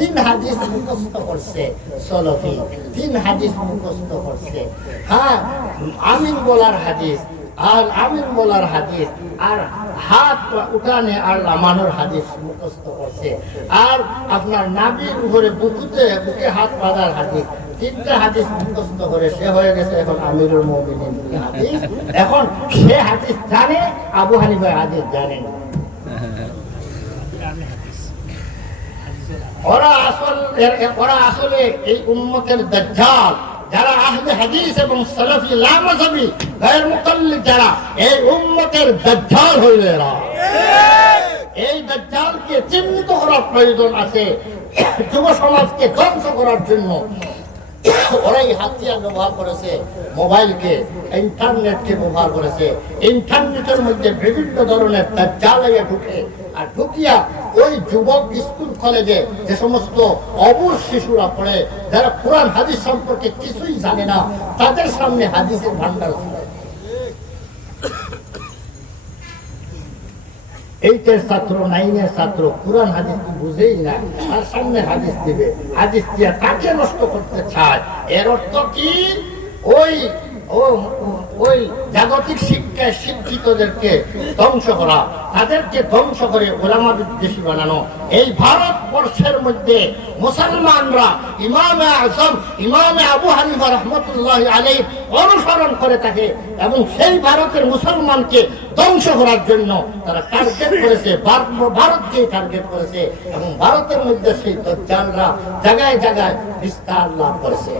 তিন হাদিস মুখস্থ করছে সলফি, তিন হাদিস মুখস্থ করছে। হ্যাঁ, আমিন বলার হাদিস আর আমিন বলার হাদিস আর হাত উঠানে আর নামানোর হাদিস মুখস্থ করছে, আর আপনার নাভির উপরে বুকে হাত বাঁধার হাদিস, তিনটা হাদিস মুখস্থ করে সে হয়ে গেছে এখন আমিরুল মুমিনিন হাদিস। এখন সে হাদিস জানে, আবু হানিফা হাদিস জানেন। ওরা আসলে এই উম্মতের দাজ্জাল, যারা আহলে হাদিস এবং সালাফি লা মাযহাবী গায়র মুকাল্লিদ, যারা এই উম্মতের দাজ্জাল হইল। এরা এই দাজ্জালকে চিহ্নিত করার প্রয়োজন আছে যুব সমাজকে ধ্বংস করার জন্য। ওরাই হাতিয়ার ব্যবহার করেছে, মোবাইলকে, ইন্টারনেটকে ব্যবহার করেছে। ইন্টারনেটের মধ্যে বিভিন্ন ধরনের দাজ্জালাইয়া ঢুকে, আর ঢুকিয়া ওই যুবক স্কুল কলেজে যে সমস্ত অবুঝ শিশুরা পড়ে, যারা কোরআন হাদিস সম্পর্কে কিছুই জানে না, তাদের সামনে হাদিসের ভান্ডার ছিল। এইটের ছাত্র, নাইনের ছাত্র কোরআন হাদিস বুঝেই না, আর সামনে হাদিস দিবে, হাদিস দিয়া তাকে নষ্ট করতে চায়। এর অর্থ কি? ওই জাগতিক শিক্ষায় শিক্ষিতদেরকে ধ্বংস করা, তাদেরকে ধ্বংস করে ওলামা বিদ্বেষী বানানো। এই ভারতবর্ষের মধ্যে মুসলমানরা ইমামে আজম ইমামে আবু হানিফা রহমতুল্লাহ আলাইহি অনুসরণ করে থাকে, এবং সেই ভারতের মুসলমানকে ধ্বংস করার জন্য তারা টার্গেট করেছে, ভারতকে টার্গেট করেছে, এবং ভারতের মধ্যে সেই দাজ্জালরা জায়গায় জায়গায় বিস্তার লাভ করেছে।